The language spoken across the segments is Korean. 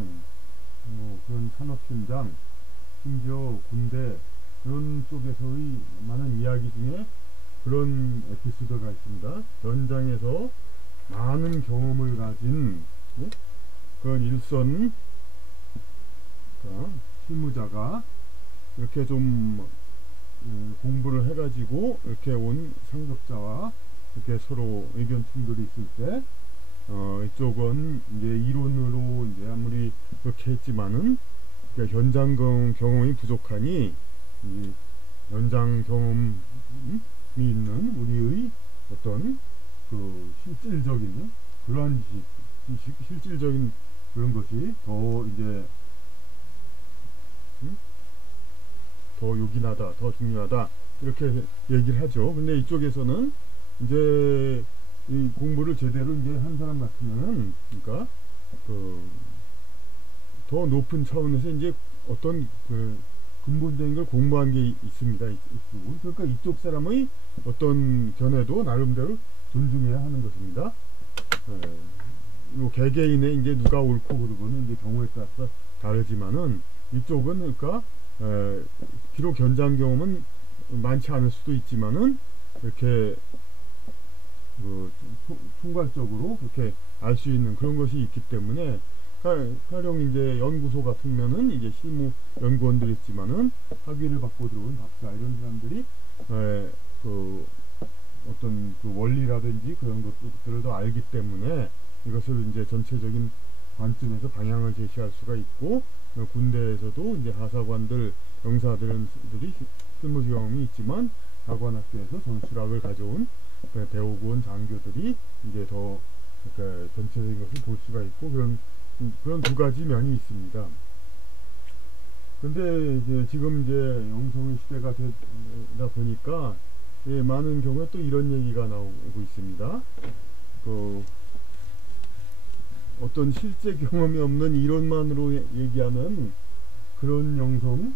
현장, 뭐 그런 산업 현장, 심지어 군대 그런 쪽에서의 많은 이야기 중에 그런 에피소드가 있습니다. 현장에서 많은 경험을 가진 그런 일선 실무자가 이렇게 좀 공부를 해가지고 이렇게 온 상급자와 이렇게 서로 의견 충돌이 있을 때 이쪽은 이제 이론으로 이제 아무리 그렇게 했지만은 그러니까 현장 경험이 부족하니 이 현장 경험이 있는 우리의 어떤 그 실질적인 그러한 지식, 실질적인 그런 것이 더 이제 더 요긴하다, 더 중요하다 이렇게 얘기를 하죠. 근데 이쪽에서는 이제 이 공부를 제대로 이제 한 사람 같으면은 그러니까 그 더 높은 차원에서 이제 어떤 그 근본적인 걸 공부한 게 있습니다. 이쪽은. 그러니까 이쪽 사람의 어떤 견해도 나름대로 존중해야 하는 것입니다. 뭐 개개인의 이제 누가 옳고 그르고는 이제 경우에 따라서 다르지만은 이쪽은 그러니까 비록 현장 경험은 많지 않을 수도 있지만은 이렇게 총괄적으로 그렇게 알 수 있는 그런 것이 있기 때문에 가령 이제 연구소 같으면은 이제 실무 연구원들이 있지만은 학위를 받고 들어온 박사 이런 사람들이 그 어떤 그 원리라든지 그런 것들을 더 알기 때문에 이것을 이제 전체적인 관점에서 방향을 제시할 수가 있고 군대에서도 이제 하사관들 영사들이 실무 경험이 있지만 하관학교에서 전술학을 가져온 배우고 온 장교들이 이제 더 전체적인 것을 볼 수가 있고 그런 두 가지 면이 있습니다. 근데 이제 지금 이제 영성의 시대가 되다 보니까 많은 경우에 또 이런 얘기가 나오고 있습니다. 그 어떤 실제 경험이 없는 이론만으로 얘기하는 그런 영성,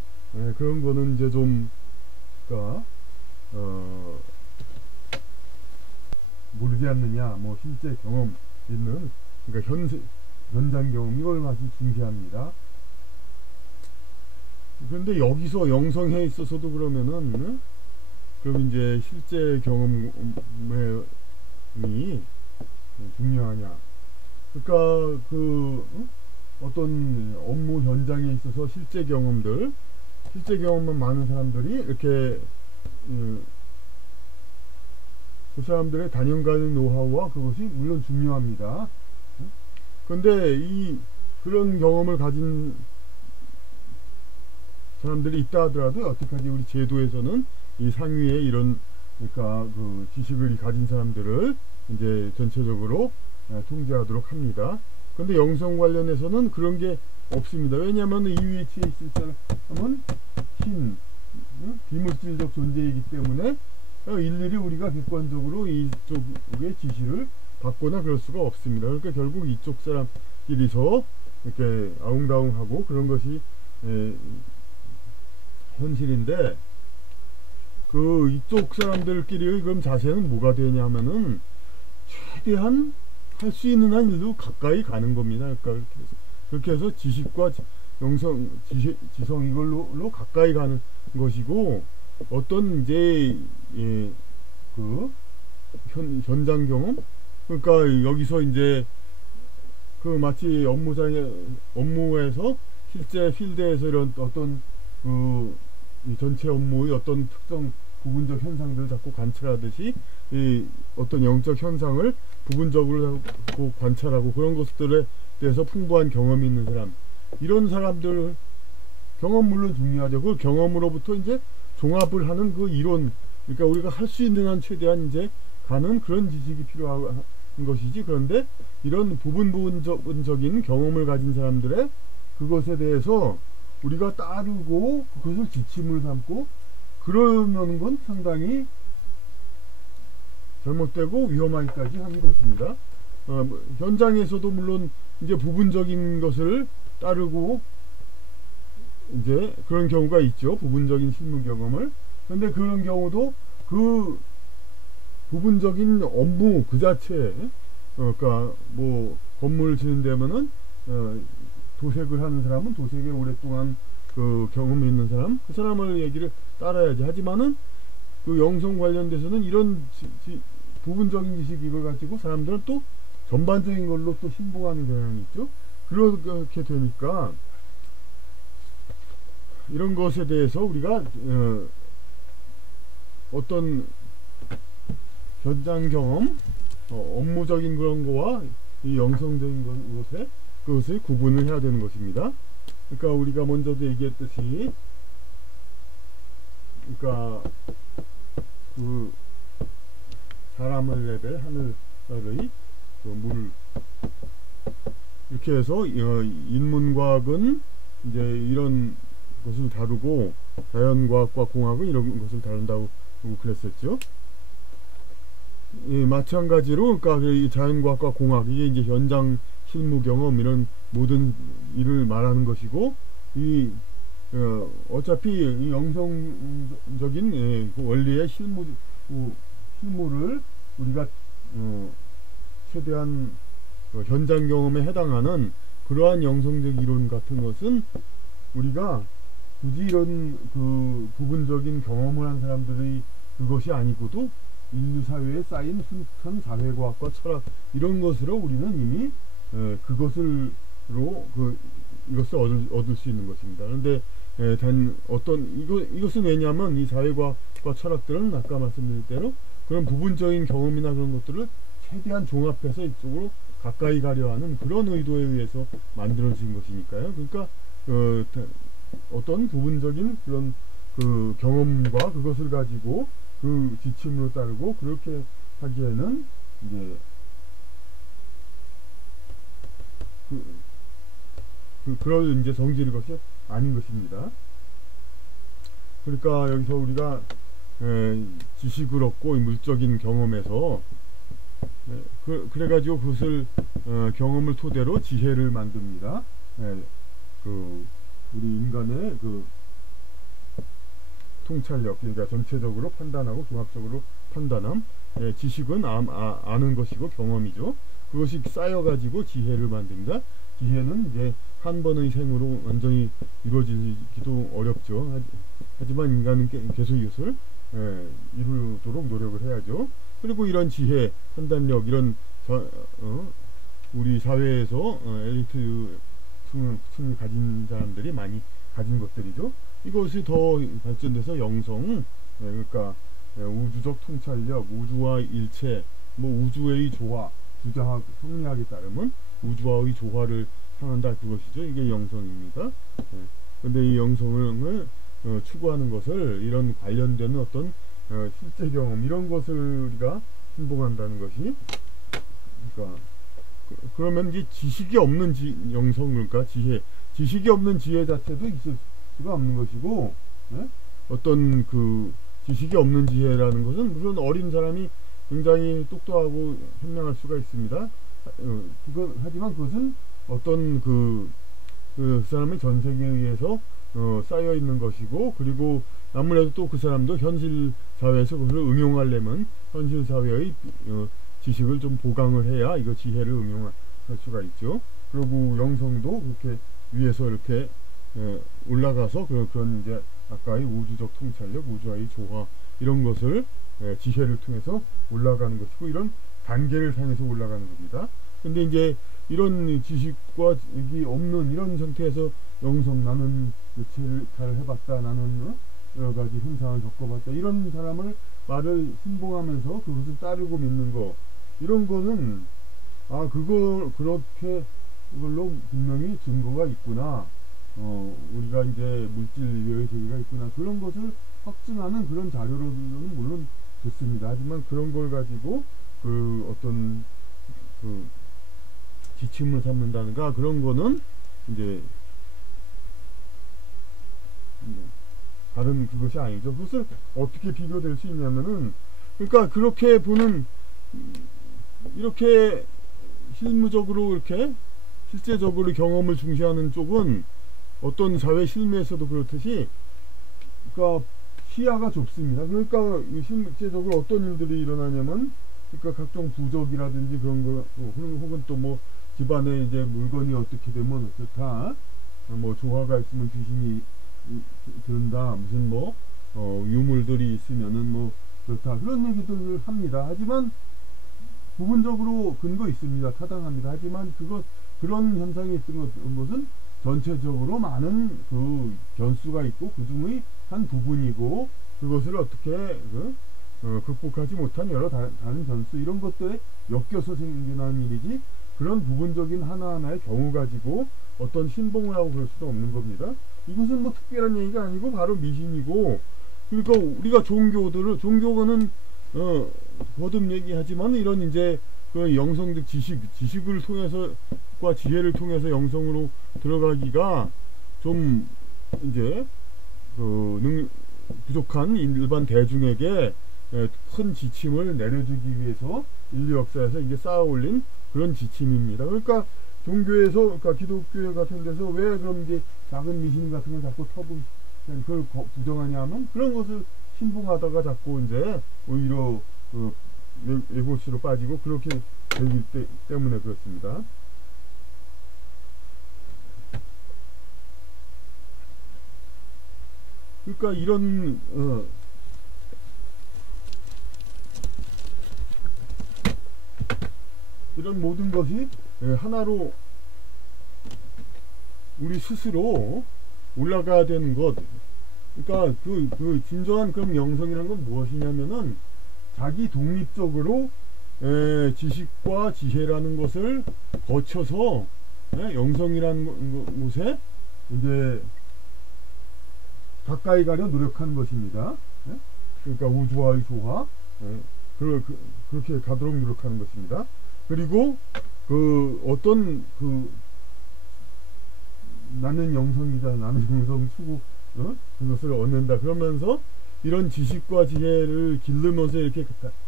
그런 거는 이제 좀 그러니까 모르지 않느냐, 뭐 실제 경험 있는 그러니까 현장 경험 이걸 맛이 중시합니다. 그런데 여기서 영성에 있어서도 그러면은 그럼 이제 실제 경험이 중요하냐? 그러니까 그 어떤 업무 현장에 있어서 실제 경험만 많은 사람들이 이렇게 그 사람들의 단연가는 노하우와 그것이 물론 중요합니다. 그런데 그런 경험을 가진 사람들이 있다 하더라도 어떡하지? 우리 제도에서는 이 상위에 이런 그러니까 그 지식을 가진 사람들을 이제 전체적으로 통제하도록 합니다. 근데 영성 관련해서는 그런 게 없습니다. 왜냐하면 이 위에 치에 있을 사람은 비물질적 존재이기 때문에 일일이 우리가 객관적으로 이쪽의 지시를 받거나 그럴 수가 없습니다. 그러니까 결국 이쪽 사람끼리서 이렇게 아웅다웅하고 그런 것이 현실인데 그 이쪽 사람들끼리의 그럼 자세는 뭐가 되냐면은 최대한 할 수 있는 한 일로 가까이 가는 겁니다. 그러니까 그렇게 해서 지식과 영성, 지성 이걸로 가까이 가는 것이고 어떤 이제 그 현장 경험 그러니까 여기서 이제 그 마치 업무에서 실제 필드에서 이런 어떤 그 이 전체 업무의 어떤 특정 부분적 현상들을 자꾸 관찰하듯이 이 어떤 영적 현상을 부분적으로 자꾸 관찰하고 그런 것들에 대해서 풍부한 경험이 있는 사람 이런 사람들 경험 물론 중요하죠. 그 경험으로부터 이제 종합을 하는 그 이론 그러니까 우리가 할 수 있는 한 최대한 이제 가는 그런 지식이 필요한 것이지 그런데 이런 부분적인 경험을 가진 사람들의 그것에 대해서 우리가 따르고 그것을 지침을 삼고 그러는 건 상당히 잘못되고 위험하기까지 하는 것입니다. 현장에서도 물론 이제 부분적인 것을 따르고 이제 그런 경우가 있죠. 부분적인 실무 경험을. 그런데 그런 경우도 그 부분적인 업무 그 자체 그러니까 뭐 건물 짓는 데면은 도색을 하는 사람은 도색에 오랫동안 그 경험이 있는 사람, 그 사람을 얘기를 따라야지. 하지만은 그 영성 관련돼서는 이런 부분적인 지식 이걸 가지고 사람들은 또 전반적인 걸로 또 신봉하는 경향이 있죠. 그렇게 되니까 이런 것에 대해서 우리가 어떤 현장 경험, 업무적인 그런 거와 이 영성적인 것에 그것을 구분을 해야 되는 것입니다. 그러니까 우리가 먼저도 얘기했듯이, 그러니까 그 사람을 레벨, 하늘의 그 물, 이렇게 해서 인문과학은 이제 이런 것을 다루고 자연과학과 공학은 이런 것을 다룬다고 그랬었죠. 예, 마찬가지로 그러니까 이 자연과학과 공학, 이게 이제 현장 실무 경험 이런 모든 일을 말하는 것이고, 이 어차피 이 영성적인 그 원리의 실무를 우리가 최대한 현장 경험에 해당하는 그러한 영성적 이론 같은 것은 우리가 굳이 이런 그 부분적인 경험을 한 사람들의 그것이 아니고도 인류 사회에 쌓인 순수한 사회과학과 철학 이런 것으로 우리는 이미 그것으로 이것을 얻을 수 있는 것입니다. 그런데 단 어떤 이것은 왜냐하면 이 사회과학과 철학들은 아까 말씀드린 대로 그런 부분적인 경험이나 그런 것들을 최대한 종합해서 이쪽으로 가까이 가려 하는 그런 의도에 의해서 만들어진 것이니까요. 그러니까 어떤 부분적인 그런 그 경험과 그것을 가지고 그 지침으로 따르고 그렇게 하기에는 이제 그럴 이제 성질의 것이 아닌 것입니다. 그러니까 여기서 우리가 지식을 얻고 물적인 경험에서 그래가지고 그것을 경험을 토대로 지혜를 만듭니다. 그 우리 인간의 그 통찰력, 그러니까 전체적으로 판단하고 종합적으로 판단함. 지식은 아는 것이고 경험이죠. 그것이 쌓여가지고 지혜를 만듭니다. 지혜는 이제 한 번의 생으로 완전히 이루어지기도 어렵죠. 하지만 인간은 계속 이것을 이루도록 노력을 해야죠. 그리고 이런 지혜, 판단력, 이런 우리 사회에서 엘리트 층을 가진 사람들이 많이 가진 것들이죠. 이것이 더 발전돼서 영성, 그러니까 우주적 통찰력, 우주와 일체, 뭐 우주의 조화, 주자학, 성리학에 따르면 우주와의 조화를 향한다, 그것이죠. 이게 영성입니다. 그런데 이 영성을 추구하는 것을 이런 관련되는 어떤 실제 경험 이런 것을 우리가 신봉한다는 것이, 그러니까 그러면 이제 지식이 없는 영성, 그러니까 지식이 없는 지혜 자체도 있을 수가 없는 것이고, 어떤 그 지식이 없는 지혜라는 것은 물론 어린 사람이 굉장히 똑똑하고 현명할 수가 있습니다. 하지만 그것은 어떤 그 사람의 전생에 의해서 쌓여 있는 것이고, 그리고 아무래도 또 그 사람도 현실 사회에서 그것을 응용하려면 현실 사회의 지식을 좀 보강을 해야 이거 지혜를 응용할 수가 있죠. 그리고 영성도 그렇게 위에서 이렇게 올라가서 그런 이제 아까의 우주적 통찰력, 우주와의 조화 이런 것을 지혜를 통해서 올라가는 것이고, 이런 단계를 향해서 올라가는 겁니다. 근데 이제 이런 지식과 이게 없는 이런 상태에서 영성, 나는 유체를 잘 해봤다, 나는 여러 가지 현상을 겪어봤다, 이런 사람을 말을 신봉하면서 그것을 따르고 믿는 거, 이런 거는 그거 그렇게 그걸로 분명히 증거가 있구나, 우리가 이제 물질 외의 세계가 있구나, 그런 것을 확증하는 그런 자료로는 물론 좋습니다. 하지만 그런 걸 가지고 그 어떤 그 지침을 삼는다든가 그런 거는 이제 다른 그것이 아니죠. 그것을 어떻게 비교될 수 있냐면은, 그러니까 그렇게 보는, 이렇게 실무적으로 이렇게 실제적으로 경험을 중시하는 쪽은 어떤 사회 실무에서도 그렇듯이, 그러니까 시야가 좁습니다. 그러니까 실제적으로 어떤 일들이 일어나냐면, 그러니까 각종 부적이라든지 그런 거, 혹은 또 뭐 집안에 이제 물건이 어떻게 되면 어떻다, 뭐 조화가 있으면 귀신이 든다, 무슨 뭐 유물들이 있으면은 뭐 그렇다, 그런 얘기들을 합니다. 하지만 부분적으로 근거 있습니다. 타당합니다. 하지만 그런 현상이 있던 것은 전체적으로 많은 그 변수가 있고 그 중의 한 부분이고, 그것을 어떻게 극복하지 못한 여러 다른 변수 이런 것들에 엮여서 생겨난 일이지, 그런 부분적인 하나하나의 경우 가지고 어떤 신봉을 하고 그럴 수도 없는 겁니다. 이것은 뭐 특별한 얘기가 아니고 바로 미신이고, 그러니까 우리가 종교는 거듭 얘기하지만 이런 이제 그 영성적 지식을 통해서과 지혜를 통해서 영성으로 들어가기가 좀 이제 부족한 일반 대중에게 큰 지침을 내려주기 위해서 인류 역사에서 이제 쌓아올린 그런 지침입니다. 그러니까 종교에서, 그러니까 기독교 같은 데서 왜 그럼 이제 작은 미신 같은 걸 자꾸 그걸 부정하냐 하면, 그런 것을 신봉하다가 자꾸 이제 오히려 왜곡시로 빠지고 그렇게 되기 때문에 그렇습니다. 그러니까 이런 모든 것이 하나로 우리 스스로 올라가야 되는 것. 그러니까 그 진정한 그럼 영성이라는 건 무엇이냐면은, 자기 독립적으로 지식과 지혜라는 것을 거쳐서 영성이라는 곳에 이제 가까이 가려 노력하는 것입니다. 그러니까 우주와의 조화, 그렇게 가도록 노력하는 것입니다. 그리고 나는 영성이다, 나는 영성 추구, 그것을 얻는다 그러면서 이런 지식과 지혜를 기르면서 이렇게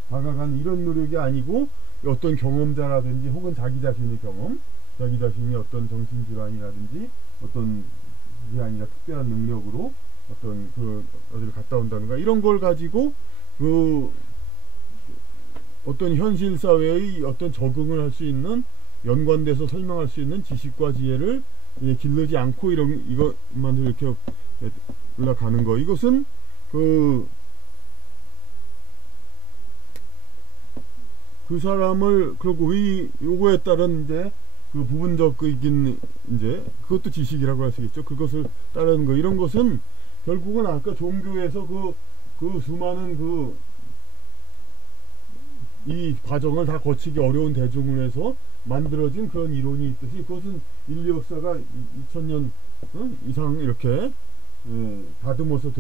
다가가는 이런 노력이 아니고, 어떤 경험자라든지 혹은 자기 자신의 경험, 자기 자신이 어떤 정신질환이라든지 어떤 그게 아니라 특별한 능력으로 어떤 어디를 갔다 온다든가 이런 걸 가지고 어떤 현실 사회의 어떤 적응을 할 수 있는, 연관돼서 설명할 수 있는 지식과 지혜를 기르지 않고 이것만 이렇게 올라가는 거, 이것은 그 사람을, 그리고 요거에 따른 이제 그 부분적이긴 이제 그것도 지식이라고 할 수 있겠죠. 그것을 따르는 거, 이런 것은 결국은 아까 종교에서 그 수많은 이 과정을 다 거치기 어려운 대중을 해서 만들어진 그런 이론이 있듯이, 그것은 인류 역사가 2000년 이상 이렇게 다듬어서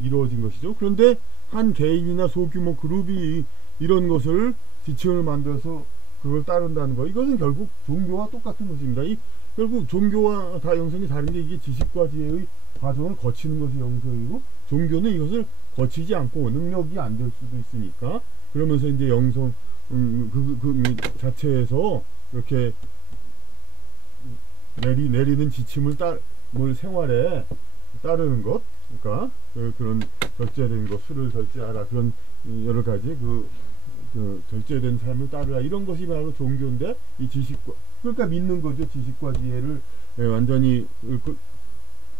이루어진 것이죠. 그런데 한 개인이나 소규모 그룹이 이런 것을 지침을 만들어서 그걸 따른다는 거, 이것은 결국 종교와 똑같은 것입니다. 결국 종교와 다 영성이 다른 게, 이게 지식과 지혜의 과정을 거치는 것이 영성이고, 종교는 이것을 거치지 않고 능력이 안 될 수도 있으니까, 그러면서 이제 영성 그 자체에서 이렇게 내리는 지침을 생활에 따르는 것, 그러니까 그런 절제된 것, 술을 절제하라, 그런 여러 가지 절제된 삶을 따르라, 이런 것이 바로 종교인데, 이 지식과, 그러니까 믿는 거죠. 지식과 지혜를 완전히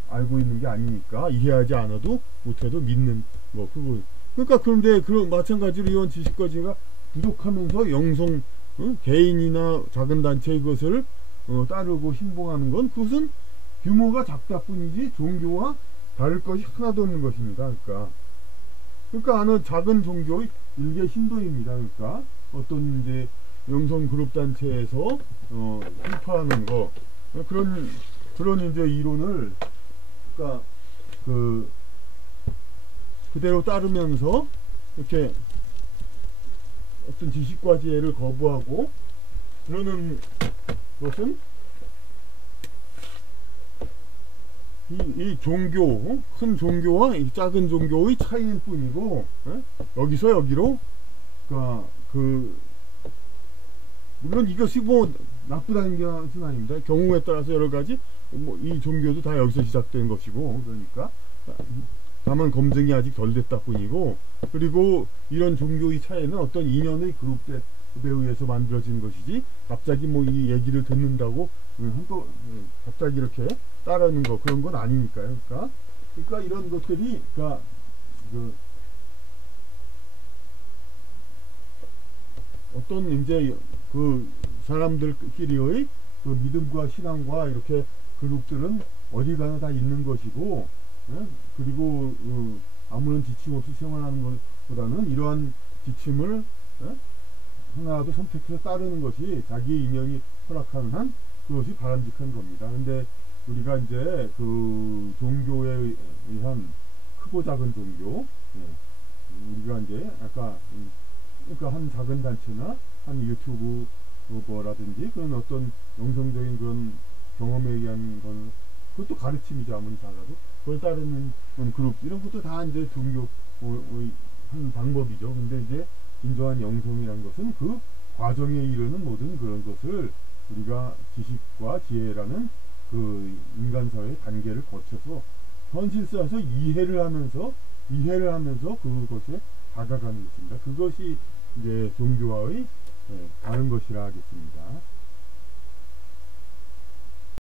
알고 있는 게 아니니까, 이해하지 않아도 못해도 믿는 뭐 그거. 그러니까 그런데 마찬가지로 이런 지식과 지혜가 부족하면서 영성, 개인이나 작은 단체의 것을 따르고 신봉하는 건, 그것은 규모가 작다 뿐이지 종교와 다를 것이 하나도 없는 것입니다. 그러니까 어느 작은 종교의 일개 신도입니다. 그러니까 어떤 이제 영성 그룹 단체에서 힐파하는 거, 그런 이제 이론을 그러니까 그대로 따르면서 이렇게 어떤 지식과 지혜를 거부하고 그러는 것은 이 종교, 큰 종교와 이 작은 종교의 차이일 뿐이고, 여기서 여기로, 그러니까 물론 이것이 뭐 나쁘다는 것은 아닙니다. 경우에 따라서 여러 가지, 뭐 이 종교도 다 여기서 시작된 것이고, 그러니까 다만 검증이 아직 덜 됐다 뿐이고, 그리고 이런 종교의 차이는 어떤 인연의 의해서 만들어진 것이지 갑자기 뭐 이 얘기를 듣는다고 또 갑자기 이렇게 따르는 거 그런 건 아니니까요. 그러니까 이런 것들이 그러니까 그 어떤 이제 그 사람들끼리의 그 믿음과 신앙과 이렇게 그룹들은 어디 가나 다 있는 것이고, 예? 그리고 아무런 지침 없이 생활하는 것보다는 이러한 지침을 예? 하나라도 선택해서 따르는 것이 자기의 인연이 허락하는 한 그것이 바람직한 겁니다. 근데 우리가 이제 그 종교에 의한 크고 작은 종교, 예. 우리가 이제 아까 그러니까 한 작은 단체나 한 유튜브라든지 그런 어떤 영성적인 그런 경험에 의한 건 그것도 가르침이죠. 아무리 작아도 그걸 따르는 그룹 이런 것도 다 이제 종교 한 방법이죠. 근데 이제 진정한 영성이라는 것은 그 과정에 이르는 모든 그런 것을 우리가 지식과 지혜라는 그 인간사회의 단계를 거쳐서 헌신 써서 이해를 하면서 그것에 다가가는 것입니다. 그것이 이제 종교와의 다른 것이라 하겠습니다.